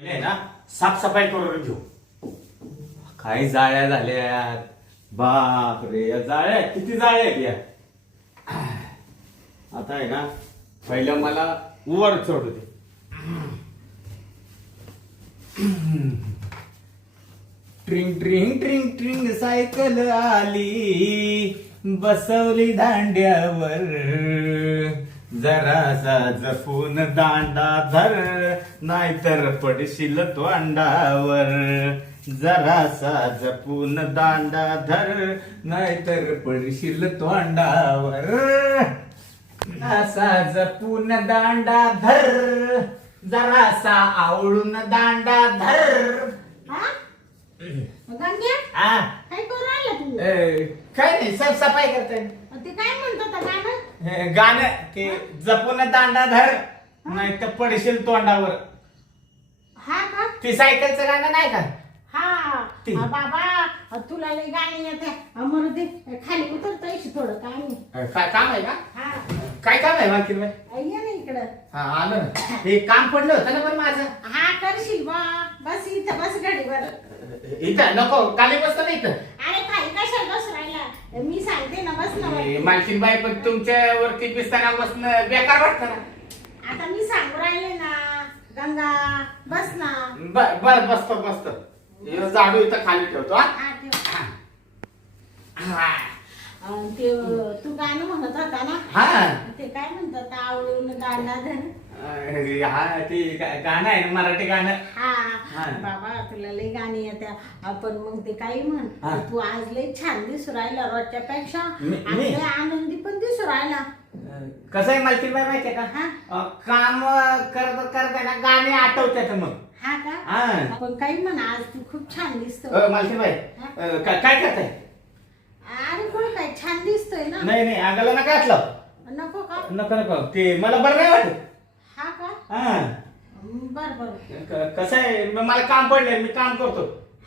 ना साफसफाई करून घेऊ. काही जाळ्या झाल्या. बाप रे, या जाळ्या किती जाळ्या आहेत या. आता आहे ना, पहिलं मला वर चढू दे. ट्रिंग ट्रिंग ट्रिंग ट्रिंग सायकल आली, बसवली दांड्यावर, जरासा जपून दांडा धर, नाहीतर पडशील तोंडावर. जरासा जपून दांडा धर, नाहीतर पडशील तोंडावर. असा जपून दांडा धर, जरासा आवळून दांडा धर. काय करू राहिला तू? काय नाही, साफसफाई करते. ते काय म्हणतात गाणं? गाणं ते जपून दांडा धर, नाही तर पडशील तोंडावर. हा का? ते सायकलचं गाणं नाही का? हा ती. बाबा तुला लई गाणी येते. मग ते खाली उतरता थोडं काय नाही. काय काम आहे का? हा काय काम आहे मालकीन बाई? ये ना इकडं. हा आलं ना. हे काम पडलं होतं ना पण माझं. हा करशील बा. बस इथं बस गाडीवर. इथं नको, खाली बसतो ना इथं. अरे खाली कशाला बस राहिला? मी सांगते ना बस ना. मालकीन बाई पण तुमच्या वरती बिस्ताना बसणं बेकार वाटतं ना. आता मी सांगू राहिले ना गंगा बस ना. बर बसतो. हे झाडू इथं खाली ठेवतो. हा ठेव. ते तू गाणं म्हणत होता ना. हा ते काय म्हणतात आवळून दांडा धर. हा ते गाणं आहे ना, मराठी गाणं. हा हा. बाबा तुला लई गाणी येत्या. आपण मग ते काही म्हण. हा. तू आज लई छान दिसू राहिला रोजच्या पेक्षा. मी- आणि लई आनंदी पण दिसू राहिला. कसं आहे मालकीन बाई माहितीये का? हा काम करता ना गाणे आठवतात मग. हा का? हा. आपण काही म्हण आज तू खूप छान दिसतो. मालकीन बाई काय करताय? अरे कोण काय छान दिसतोय ना. नाही आगाला नका घातलं. नको का? नको ते मला बरं नाही वाटत. हा का? हा. बर कसं आहे मला काम पडलंय, मी काम करतो.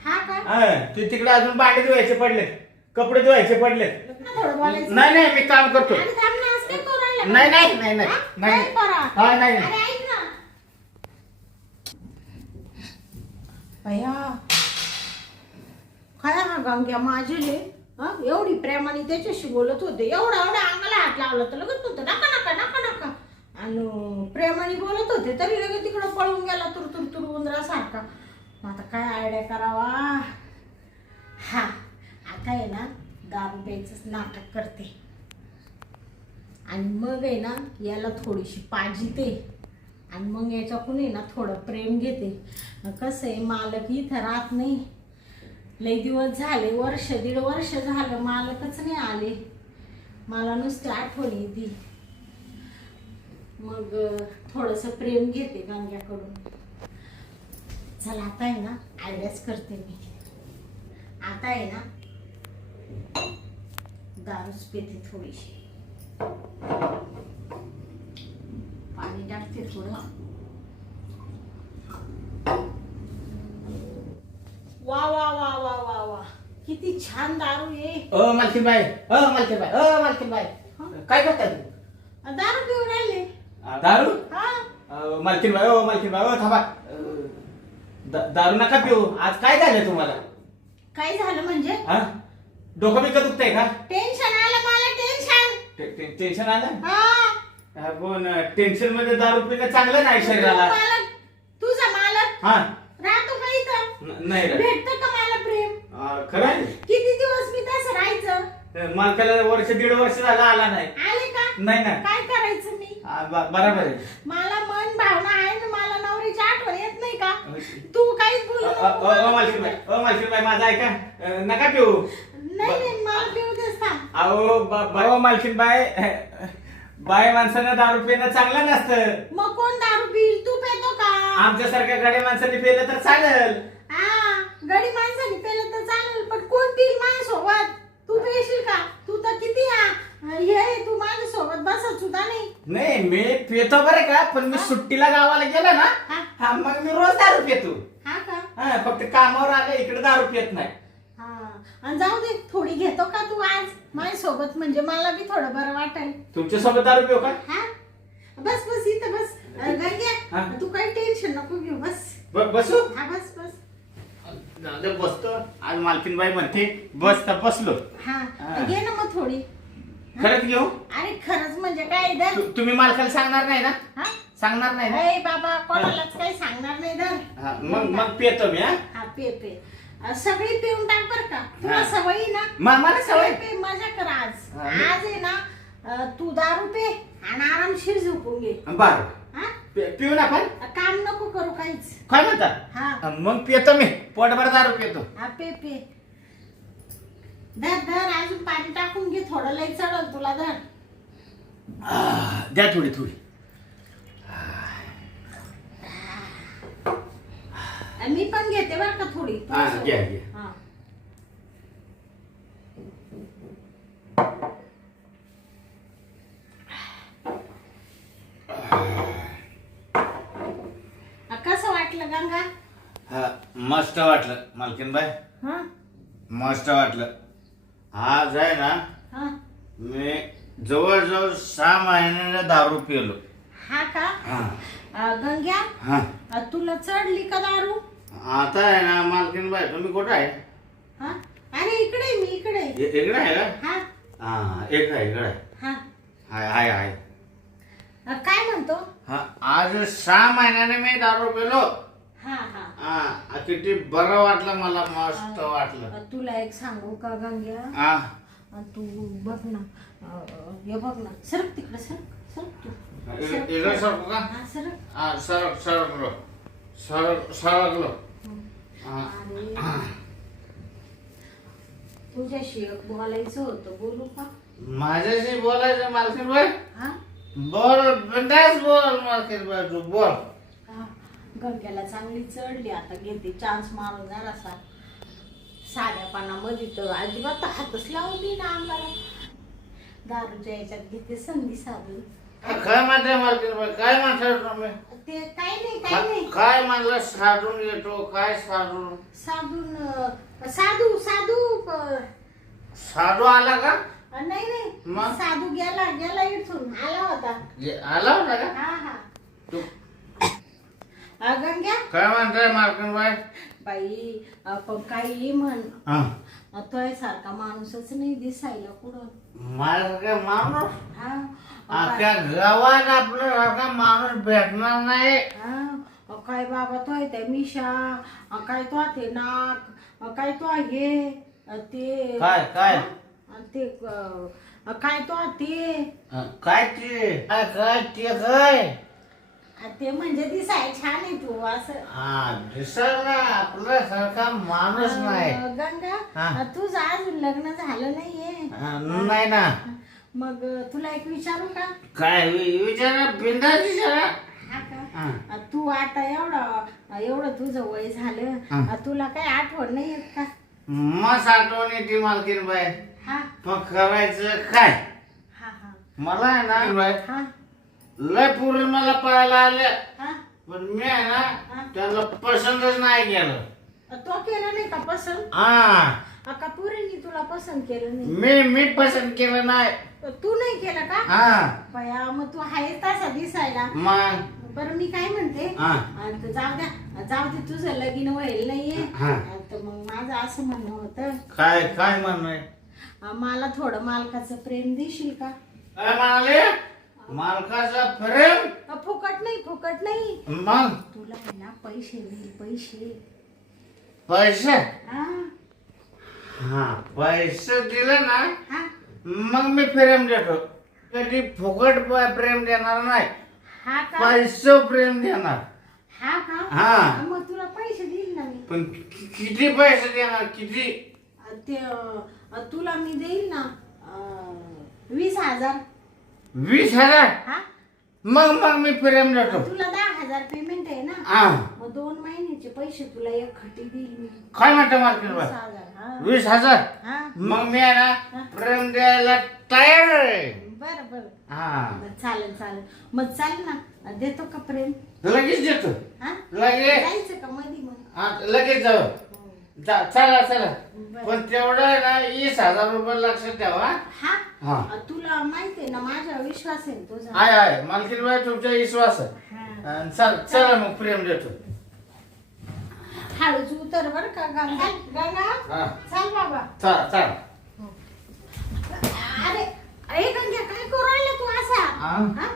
हा का? हा ते तिकडे अजून भांडे धुवायचे पडलेत, कपडे धुवायचे पडलेत. थोडं बोलायचं. नाही मी काम करतो. अरे थांब ना, आज काय करू राहिला? नाही. हा? काय करा? हा नाही अरे ऐक ना. भैया काय हा गंग्या माझे एवढी प्रेमाने त्याच्याशी बोलत होते. एवढा अंगाला हात लावला तर लगेच होतं नका आणि प्रेमाने बोलत होते तरी लगेच तिकडं पळून गेला तुर उंदरासारखा. आता काय आयडिया करावा. हा आता आहे ना दारू प्यायचंच नाटक करते आणि मग आहे ना याला थोडीशी पाजिते आणि मग याच्याकडून आहे ना थोडं प्रेम घेते. कसं आहे मालक इथं राहत नाही. लई दिवस झाले, दीड वर्ष झालं मालकच नाही आले. मला नुसती आठवण येते. मग थोडंसं प्रेम घेते गंग्याकडून. चला आता आहे ना आयडियाच करते मी. आता आहे ना दारूच पिते थोडीशी. पाणी टाकते थोडं. वा किती छान दारू आहे. मालकीन बाई काय करताय तुम्ही? दारू पिऊन राहिले. दारू? हा मालकीन बाई थांबा. दारू नका पिऊ. आज काय झालं तुम्हाला? काय झालं म्हणजे? हा डोकं बिकं दुखतंय का? टेन्शन आलं मला. टेन्शन. टेन्शन आलं? हा पण टेन्शन मध्ये दारू पिणं चांगलं नाही शरीराला. तुझा मालक हा राहतो का इथं? नाही रे. भेटतं का मला प्रेम? खरं आहे. किती दिवस मी तसं राहायचं? मालकाला दीड वर्ष झालं आला नाही. आले का? नाही ना. काय करायचं मी? बरोबर आहे. मला मन भावना आहे ना. मला नवरीची आठवण येत नाही का? तू काहीच बोलू नको. मालकीन बाई माझा ऐका. नका पिऊ. नाही मला पिऊ देस थांब. अहो मालकीन बाय माणसानं दारू पिणं चांगलं नसतं. मग कोण दारू पिईल? तू पितो का? आमच्यासारख्या गाड्या माणसांनी पिलं तर चालेल. हा गडी माणसाने पेलं तर चालेल पण कोण पिईल माझ्यासोबत? तू पिशील का? तू तर किती हे तू माझ्यासोबत बसत सुद्धा नाही मी पितो बरं का, पण मी सुट्टीला गावाला गेलो ना हा मग मी रोज दारू पितो. हा का? हा फक्त कामावर आले इकडे दारू पित नाही. हा आणि जाऊ दे थोडी घेतो का तू आज माझ्यासोबत? म्हणजे मला बी थोडं बरं वाटेल. तुमच्या सोबत दारू पिऊ का? हा बस इथं बस. गंग्या तू काही टेन्शन नको घेऊ. बस बसू हा बस बस. बसतो. आज मालकीनबाई म्हणते बस तर बसलो. हा हा. घे ना मग थोडी. खरंच घेऊ. अरे खरंच म्हणजे काय धर. तुम्ही मालकाला सांगणार नाही ना? हा सांगणार नाही ना? अरे बाबा कोणालाच काही सांगणार नाही धर. हा, मग पितो मी. हा हा पे पे सगळी पिऊन टाक बर का. तुला हा. सवयी ना. मला सवय. पे मजा कर आज. हा. आज आहे ना तू दारू पे आणि आरामशीर झोपून घे. बर हा पिऊ ना पण. काम नको करू काहीच. काय म्हणता? हा मग पितो मी. पोटभर दारू पितो. हा पे पे धर धर अजून पाणी टाकून घे थोडं लई चढल तुला धर. द्या थोडी थोडी. मी पण घेते बरं का थोडी. हा, घ्या, घ्या. हा. कसं वाटलं गंगा? हा, मस्त वाटलं मालकीनबाई. हा मस्त वाटलं. आज आहे ना हा मी जवळजवळ 6 महिन्याने दारू पिलो. हा का हा गंग्या हा. तुला चढली का दारू? आता आहे ना मालकीनबाई तुम्ही कुठं आहे? हा अरे इकडे मी इकडे. इकडे आहे का? हा हा इकडे आहे. हा हाय हाय. काय म्हणतो? हा आज 6 महिन्याने मी दारू पिलो. हा हा हा किती बरं वाटलं मला. मस्त वाटलं. तुला एक सांगू का गंग्या? हा तू बघ ना हे बघ ना सरक तिकडे सरक सरक तू. इकडे सरकू का? हा सरक. हा सरकलो. सरकलो. आणि तुझ्याशी एक बोलायचं होतं बोलू का? माझ्याशी बोलायचं मालकीनबाई? हा बोल बिंदास बोल मालकीनबाई तू बोल. हा, गंग्याला चांगली चढली आता घेते चान्स मारून जरासा. साध्या पानामध्ये तर अजिबात हातच लावली ना अंगाला. दारूच्या याच्यात घेते संधी साधून. काय म्हणते मालकीनबाई? काय म्हणताय तुम्ही? ते काही नाही काय म्हणलं साधून येतो? काय साधून? साधून साधू साधू साधू आला का? नाही मग? साधू गेला इथून आला होता. आला होता का? हा हा तू गंग्या काय म्हणताय मालकीनबाई? बाई पण काही म्हण हा तोय सारखा माणूसच नाही दिसायला कुठं. मला काय माणूस हा अख्ख्या गावात आपल्या सारखा माणूस भेटणार नाही. हा काय बाबा तोय त्या मिशा काय तो ते नाक काय तो हे ते काय काय ते काय तो ते काय ते काय ते काय ते म्हणजे दिसाय छान आहे तू असं. हा दिसायला आपल्यासारखा माणूस नाही. गंगा हा. तुझं अजून लग्न झालं नाहीये. नाही ना. मग तुला एक विचारू का? काय विचारा बिंदास विचारा. हा का हा. तू आता एवढं तुझं वय झालं तुला काही आठवण नाही येत का? मस्त आठवण येते मालकीनबाई. हा पण करायचं काय? हा हा मला आहे ना बाई, हा लय पुरी मला पाहायला आल्या हा पण मी आहे ना त्याला पसंतच नाही केलं. तो केलं नाही का पसंत? हा का पुरीनी तुला पसंत केलं नाही? मी पसंत केलं नाही. तू नाही केलं का? हा बया मग तू आहेस तसा दिसायला. मग बरं मी काय म्हणते हा तर जाऊ दे तुझं लगीन व्हायला नाहीये. हा. तर मग माझं असं म्हणणं होतं काय काय म्हणणं? मला थोडं मालकाचं प्रेम देशील का? काय म्हणाले? मालकाचा प्रेम? फुकट नाही मग तुला आहे ना पैसे देईल पैसे. पैसे? हा हा पैसे दिले ना हा मग मी प्रेम देतो. कधी फुकट प्रेम देणार नाही. हा का पैसे प्रेम देणार. हा का हा. मग तुला पैसे देईल ना मी. पण किती पैसे देणार? किती? ते तुला मी देईल ना 20,000. 20,000? हा मग मी प्रेम देतो. तुला 10,000 पेमेंट आहे ना. हा मग 2 महिन्याचे पैसे तुला एक खटी देईल मी. काय म्हणतो मालकीन? 20,000. हा 20,000? हा मग मी आहे ना प्रेम द्यायला तयार आहे. बरं हा चालेल मग चाल ना देतो का प्रेम? लगेच देतो. हा लगेच जायचं का मधी मग? हा लगेच जाऊ. चला बरं. पण तेवढं आहे ना 20,000 रुपये लक्षात ठेवा. हा हा तुला माहिती आहे ना माझा विश्वास आहे ना तुझा. आहे मालकीन बाई तुमचा विश्वास आहे. हा चला मग प्रेम देतो. हळूच उतर बर का गंगा गंगा हा. चाल बाबा चल चल. अरे अरे गंगा काय करू राहिला तू असा हा? हा?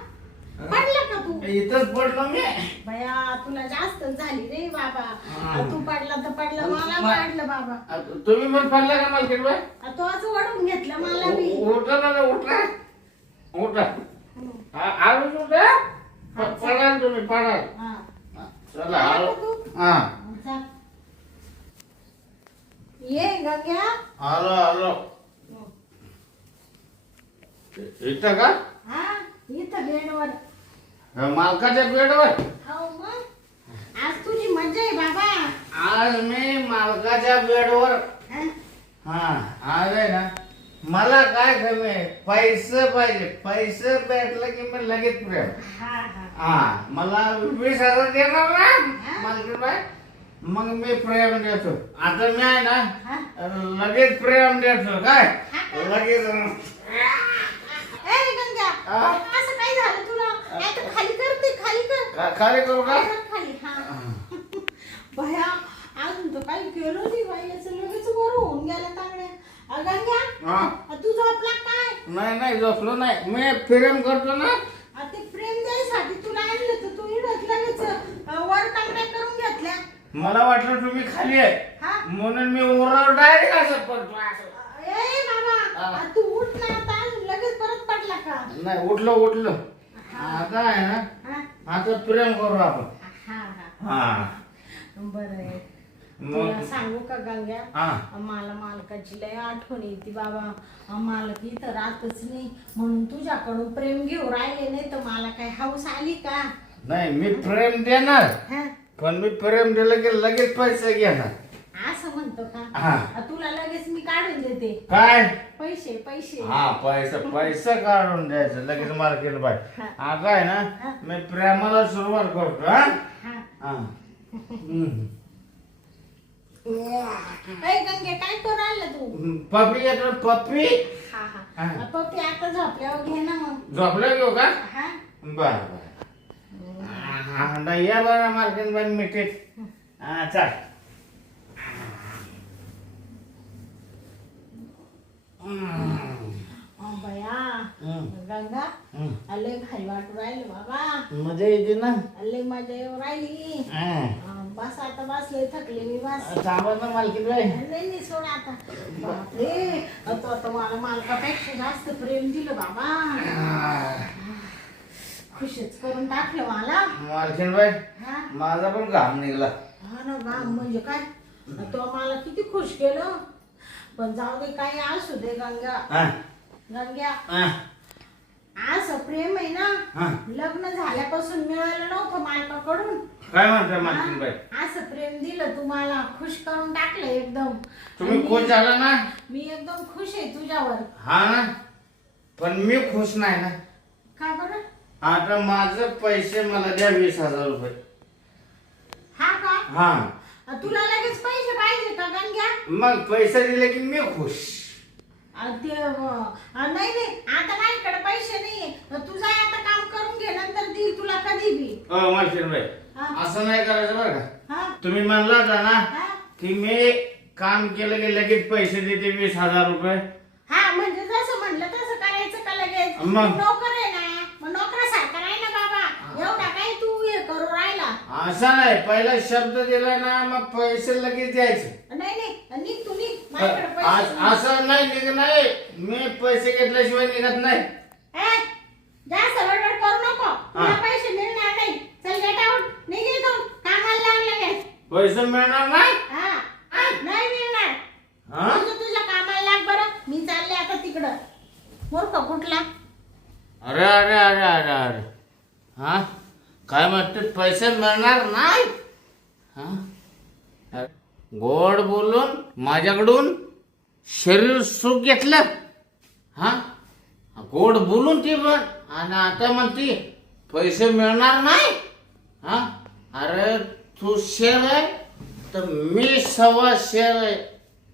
पडला का तू इथंच पडलो मी. बया तुला जास्त झाली रे बाबा हा. तू पडला तर पडलं मला मा- पाडलं बाबा तुम्ही पण पडला का मालकीन बाई? तो असं वडून घेतलं मला मी उठा ना उठा उठा. आळूच उठा. पडाल तुम्ही पडाल. हा. चला आलो. हा चाल. ये गंग्या आलो आलो. इथं का? हा इथं बेडवर मालकाच्या बेडवर. हो मग आज तुझी मजा आहे बाबा आज मी मालकाच्या बेडवर. हा? हा आज आहे ना मला काय कमी आहे पैसे पाहिजे. पैसे भेटलं की मी लगेच प्रेम. हा हा हा मला 20,000 देणार ना मालकीन बाई मग मी प्रेम देतो. आता मी आहे ना हा? लगेच प्रेम देतो काय हा का? लगेच. ए गंग्या हा? असं काय झालं तुला नाही तर खाली करते खाली कर काय करू का? खाली हा भया अजून तर काही केलं नाही बाई याचं लगेच वर होऊन गेलं तांगड्या गंग्या हा? तू झोपला काय नाही नाही झोपलो नाही मी प्रेम करतो ना. ते प्रेम द्यायसाठी तुला आणलं तर तू इडत लगेच वर तांगड्या करून घेतल्या मला वाटलं तुम्ही खाली आहे हा म्हणून मी वर डायरेक्ट असं पडतो असं. ए बाबा तू उठ ना आता लगेच परत पडला का नाही उठलो उठलो. आता आहे ना हा आता प्रेम करू आपण. हा हा हा बरं आहे मग तुला सांगू का गंग्या हा मला मालकाची लय आठवण येते बाबा मालक इथं राहतच नाही म्हणून तुझ्याकडून प्रेम घेऊ राहिले नाही तर मला काय हौस आली का नाही मी प्रेम देणार हा? पण मी प्रेम दिलं की लगेच पैसे घेणार. असं म्हणतो हा. का तुला लगेच मी काढून देते काय? पैसे पैसे हा पैसा काढून द्यायचं लगेच मार्केट बाय. हा. आता आहे ना मी प्रेमाला सुरुवात करतो. हा हा हा. हम्म. ए गंगे काय करू राहिला तू पप्पी येतो पप्पी. हा हा. हा पप्पी आता झोपल्यावर घे ना मग झोपलं घेऊ का? हा बर बर. हा नाही या बरं मार्केट बाय मिठीत. हा चल. बया गंगा लय भारी वाटू राहिलं बाबा मजा येते ना. लय मजा येऊ राहिली बस आता बसले थकले मी बस थांबा ना मालकीन बाई. नाही नाही सोड आता बापरे तो आता मला मालकापेक्षा जास्त प्रेम दिलं बाबा खुशच करून टाकलं मला मालकीन बाई हा माझा पण घाम निघाला. हा ना घाम म्हणजे काय तो मला किती खुश केलं पण जाऊ दे काही असू दे गंगा हा गंग्या हा असं प्रेम आहे ना हा. लग्न झाल्यापासून मिळालं नव्हतं मालकाकडून काय म्हणताय मालकीन बाई? असं प्रेम दिलं तुम्हाला खुश करून टाकलं एकदम तुम्ही आणि खुश झाला ना? मी एकदम खुश आहे तुझ्यावर हा ना पण मी खुश नाही ना. का बरं आता माझं पैसे मला द्या 20,000 रुपये. हा का हा तुला लगेच पैसे पाहिजे का गंग्या मग पैसे दिले की मी खुश. ते नाही नाही आता माझ्याकडे पैसे नाहीये तुझा आता काम करून घे नंतर देईल तुला कधी बी मालकीन बाई हा. असं नाही करायचं बरं का. हा तुम्ही म्हणला होता ना हा की मी काम केलं की लगेच पैसे देते 20,000 रुपये. हा म्हणजे जसं म्हणलं तसं करायचं का लगेच मग? नोकर आहे ना मग नोकरासारखा राही ना बाबा एवढा काही तू हे करू राहिला असं नाही पहिला शब्द दिला ना मग पैसे लगेच द्यायचे. नाही नाही निघ तू निघ माझ्याकडे पैसे नाही. असं नाही निघ नाही मी पैसे घेतल्याशिवाय निघत नाही. ए, जास्त बडबड करू नको तुला पैसे मिळणार नाही चल गेट आउट निघ इथून कामाला लाग लगेच पैसे मिळणार नाही. हा नाही मिळणार हा? तुझ्या कामाला लाग बरं मी चालले आता तिकडं मूर्ख कुठला अरे अरे अरे अरे अरे हा काय म्हणते पैसे मिळणार नाही. हा गोड बोलून माझ्याकडून शरीर सुख घेतलं. हा गोड बोलून ती पण आणि आता म्हणती पैसे मिळणार नाही. हा अरे तू शेर आहे तर मी 1.25 शेर आहे.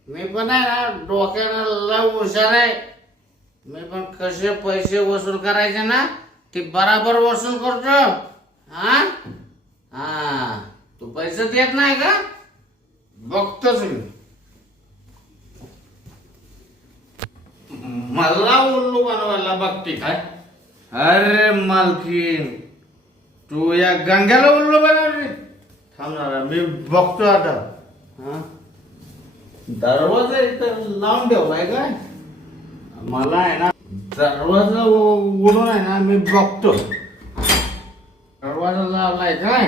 मी पण आहे ना डोक्यानं लय हुशार आहे. मी पण कसे पैसे वसूल करायचे ना ते बराबर वसूल करतो. हा हा तू पैसे देत नाही का बघतोच मी. मला उल्लू बनवायला बघते काय? अरे मालकीन, तू या गंग्याला उल्लू बनवली. थांब ना, मी बघतो आता. हा, दरवाजा इथं लावून ठेवलाय काय? मला आहे ना दरवाजा उघडून आहे ना, मी बघतो. दरवाजा लावलाय काय?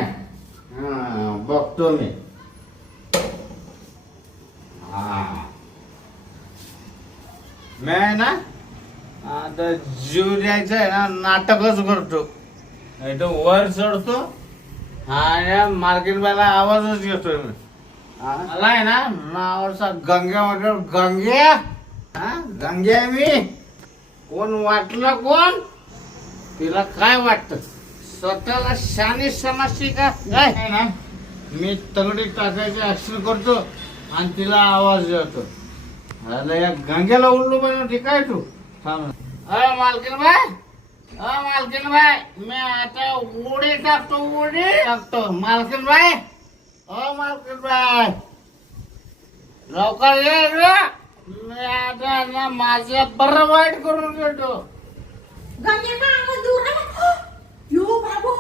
हा, बघतो मी. हा, मी आहे ना आता जीव द्यायचा आहे ना, नाटकच करतो. इथं वर चढतो आणि मार्केट बायला आवाजच घेतोय मी. मला आहे ना नावाचा गंग्या वाटलं. गंग्या, हा गंग्या मी. कोण वाटलं कोण? तिला काय वाटतं? स्वतःला शानी समजते का? काय आहे ना, मी तगडी टाकायची ऍक्शन करतो आणि तिला आवाज देतो. अरे या गंग्याला उल्लू बनवते काय तू? थांब. मालकीन बाय, मालकीन बाय, मी आता उडी टाकतो. उडी टाकतो मालकीन बाय. मालकीन बाय, लवकर ये रे. मी आता ना माझं बरं वाईट करून घेतो. गंग्या का आवाज दूर राहिला? यो बाबू,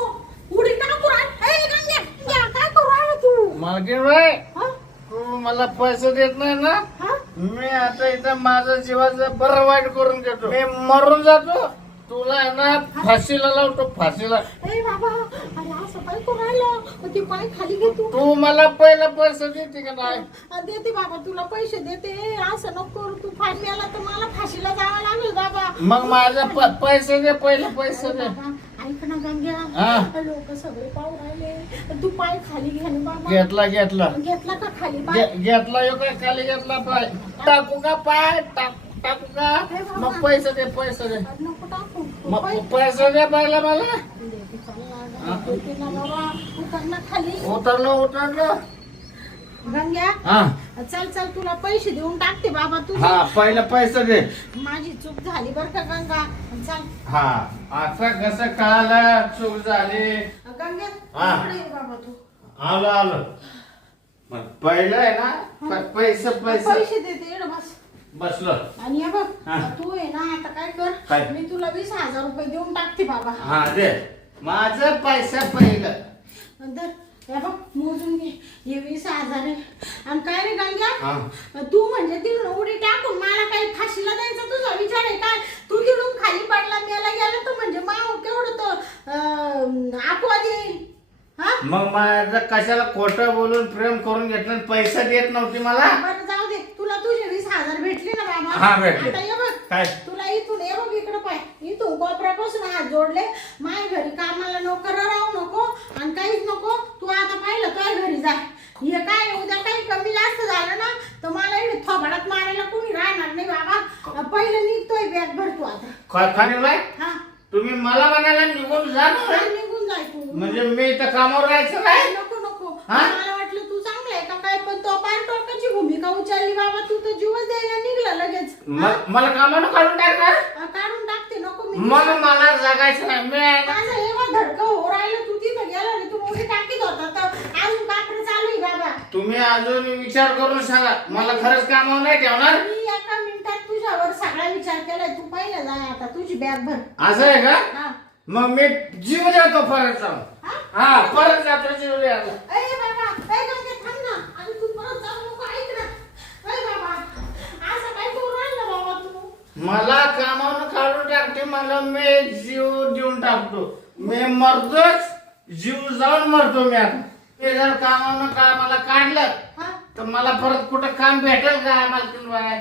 उडी टाकू राहिला. ए गंग्या, गंग्या, काय करू राहिला तू? मालकीन बाय, हा? तू मला पैसे देत नाही ना? हा? मी आता इथं माझं जीवाचं बरं वाईट करून घेतो. मी मरून जातो. तुला आहे ना फाशीला लावतो, फाशीला. ए बाबा, अरे असं काय करू राहिला? ते पाय खाली घे तू. तू मला पहिला पैसे देते का नाही? देते बाबा, तुला पैसे देते. असं नको करू. तू फाशी आला तर मला फाशीला जावं लागेल बाबा. मग माझे पैसे दे, पहिले पैसे दे. बाबा, ऐक ना गंग्या, हा. लोक सगळे पाहू राहिले. तू पाय खाली घे ना बाबा. घेतला घेतला घेतला का खाली पाय? घेतला. यो काय खाली घेतला पाय? टाकू का पाय? टाकू का? मग पैसे दे, पैसे दे. नको टाकू. मग पैसे दे पहिला मला. देते, चल ना, देते ना बाबा. उतर ना खाली. उतरलो. गंग्या, हा चल चल, तुला पैसे देऊन टाकते बाबा. तू हा, पहिला पैसे दे. माझी चूक झाली बर का गंगा. चल हा, आता कसं कळालं चूक झाली? गंग्या, हा. इकडे ये बाबा तू. आलो. मग पहिलं आहे ना पैसे पैसे देते, एवढं बस. बसलो. आणि हे बघ, हा. तू आहे ना आता काय काय? कर, मी तुला 20,000 रुपये देऊन टाकते बाबा. हा दे. माझं पैसा पहिलं. नंतर हे बघ, मोजून घे. हे 20,000 आहे. आणि काय रे गंग्या, हा. तू म्हणजे तिकडून उडी टाकून मला काही फाशीला द्यायचा तुझा विचार आहे काय? तू तिकडून खाली पडला, मेला गेला तर म्हणजे माव केवढं तर अपवाद येईल. हा, मग माझं कशाला खोटं बोलून प्रेम करून घेतलं आणि पैसा देत नव्हती मला? बरं जाऊ दे. तुला तुझे 20,000 भेटले ना बाबा? हा, भेटले. आता हे बघ, काय? तुला इथून हे बघ, इकडं पाय, इथून कोपऱ्यापासून हात जोडले. माझ्या घरी कामाला नोकर राहू नको आणि काहीच नको. तू आता पाहिलं तुझ्या घरी जा. हे काय, उद्या काही कमी जास्त झालं ना तर मला इकडे थोबाडात मारायला कोणी राहणार नाही बाबा. पहिलं निघतोय बॅग भरतो आता. खाली बाय, हा, तुम्ही मला म्हणाला निघून जा ना? जा, निघून जाय तू. म्हणजे मी इथं कामावर राहायचं काय? नको नको. हा? मला वाटलं तू चांगलं आहे का काय, पण तो पारटोकाची भूमिका उचलली बाबा. तू तर जीवच द्यायला निघला लगेच. मला कामानं काढून टाकणार? काढून टाकते. नको मी. मग मला जगायचं नाही. मी आहे ना माझं एवढं धडकं हो राहिलं. तू तिथं गेला आणि तू मोठी टाकीत होता तर अजून कापड चालू आहे बाबा. तुम्ही अजून विचार करून सांगा. मला खरंच कामावर नाही ठेवणार? मी एका मिनिटात तुझ्यावर सगळा विचार केलाय. तू पहिलं जाय आता, तुझी बॅग भर. असं आहे का? हा. मग मी जीव जातो परत जाऊन. हा? हा, परत जातो जीव द्यायला. ए बाबा, ए गंगे, थांब ना. आणि तू परत जाऊ नको, ऐक ना. ए बाबा, असं काय करू राहिलं बाबा तू? मला कामावून काढून टाकते. मला मी जीव देऊन टाकतो. मी मरतोच, जीव जाऊन मरतो मी आता. ते जर कामावून मला काढलं हा? तर मला परत कुठं काम भेटेल का मालकीन बाय?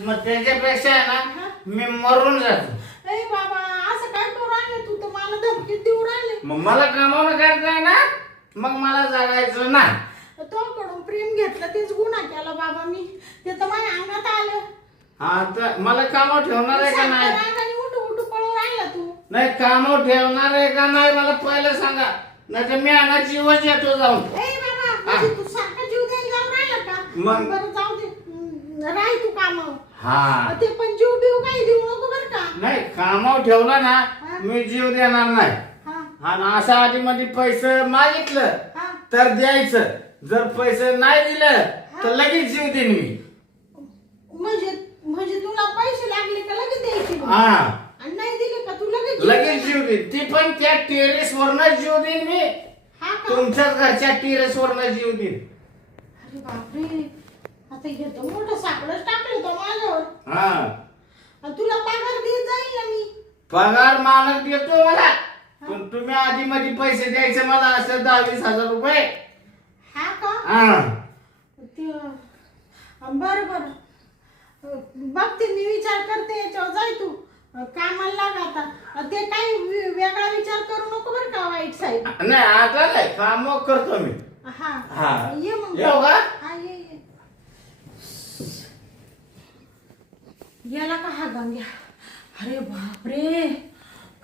मग त्याच्यापेक्षा आहे ना मी मरून जातो. ए बाबा, असं काय करू राहिले तू? तर मला धमकी देऊ राहिले. मग मला कामावून काढताय ना, मग मला जगायचं नाही. तोकडून प्रेम घेतलं तेच गुन्हा केला बाबा मी. ते तर माझ्या अंगात आलं. हा, तर मला कामावर ठेवणार आहे का नाही? रागाने उठू उठू पळू राहिला तू. नाही, कामावर ठेवणार आहे का नाही मला पहिलं सांगा. नाही तर मी आणा जीवच येतो जाऊन. ए बाबा, म्हणजे तू सारखा जीव द्यायला जाऊ राहिला का? मग? बरं जाऊ दे. राही तू कामावर. हा, ते पण जीव बिव काही देऊ नको बरं का? नाही कामावर ठेवलं ना हा. मी जीव देणार नाही. हा, आणि असं आधी मध्ये पैसे मागितलं हा. तर द्यायचं. जर पैसे नाही दिलं तर लगेच जीव देईन मी. म्हणजे म्हणजे तुला पैसे लागले का लगेच द्यायचे का? हा आणि नाही दिले का तू लगेच लगेच जीव देईन. ती पण त्या टेरेस वरनं जीव देईन मी. हा का? तुमच्याच घरच्या टेरेस वरनं जीव देईन. अरे बापरे, आता हे तर मोठं सापडच टाकलं तो माझ्यावर. हा आणि तुला पगार देत जाईल ना मी. पगार मालक देतो मला, पण तुम्ही आधी मध्ये पैसे द्यायचे मला असं 10-20 हजार रुपये. हा का? हा ते बरं बरं, बघते मी, विचार करते याच्यावर. जाय तू कामाला लाग आता. ते काही वेगळा विचार करू नको बरं का, वाईट साईड. नाही आता नाही, काम करतो मी. हा हा. ये मग. येऊ का? हा ये ये. गेला का हा गंग्या? अरे बापरे,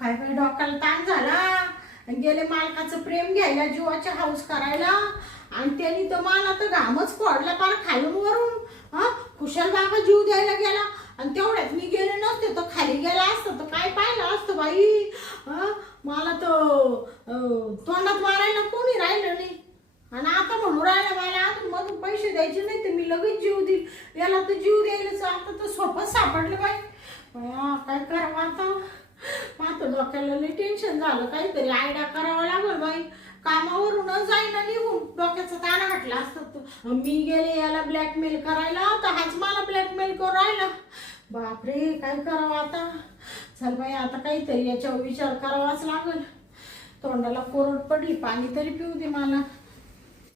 काय काय डोक्याला ताण झाला. गेले मालकाचं प्रेम घ्यायला, जीवाच्या हाऊस करायला, आणि त्यांनी तर मला तर घामच फोडला पार खालून वरून. हा, खुशाल बाबा जीव द्यायला गेला, आणि तेवढ्यात मी गेले नसते तर खाली गेला असतं तर काय पाहिलं असतं बाई. मला तर तोंडात मारायला कोणी राहिलं नाही. आणि आता म्हणून राहिला मला अजून मधून पैसे द्यायचे नाही तर मी लगेच जीव देईल. याला तर जीव द्यायलाच आता तर सोपंच सापडलं बाई. काय करावं आता? माझं डोक्याला लई टेन्शन झालं. काहीतरी आयडिया करावा लागल बाई. कामावरूनच जाईना निघून, डोक्याचा ताण हटला असतं. मी गेले याला ब्लॅकमेल करायला तर हाच मला ब्लॅकमेल करून राहिला. बापरे, काय करावं आता? चल बाई, आता काहीतरी याच्यावर विचार करावाच लागल. तोंडाला कोरड पडली, पाणी तरी पिऊ दे मला.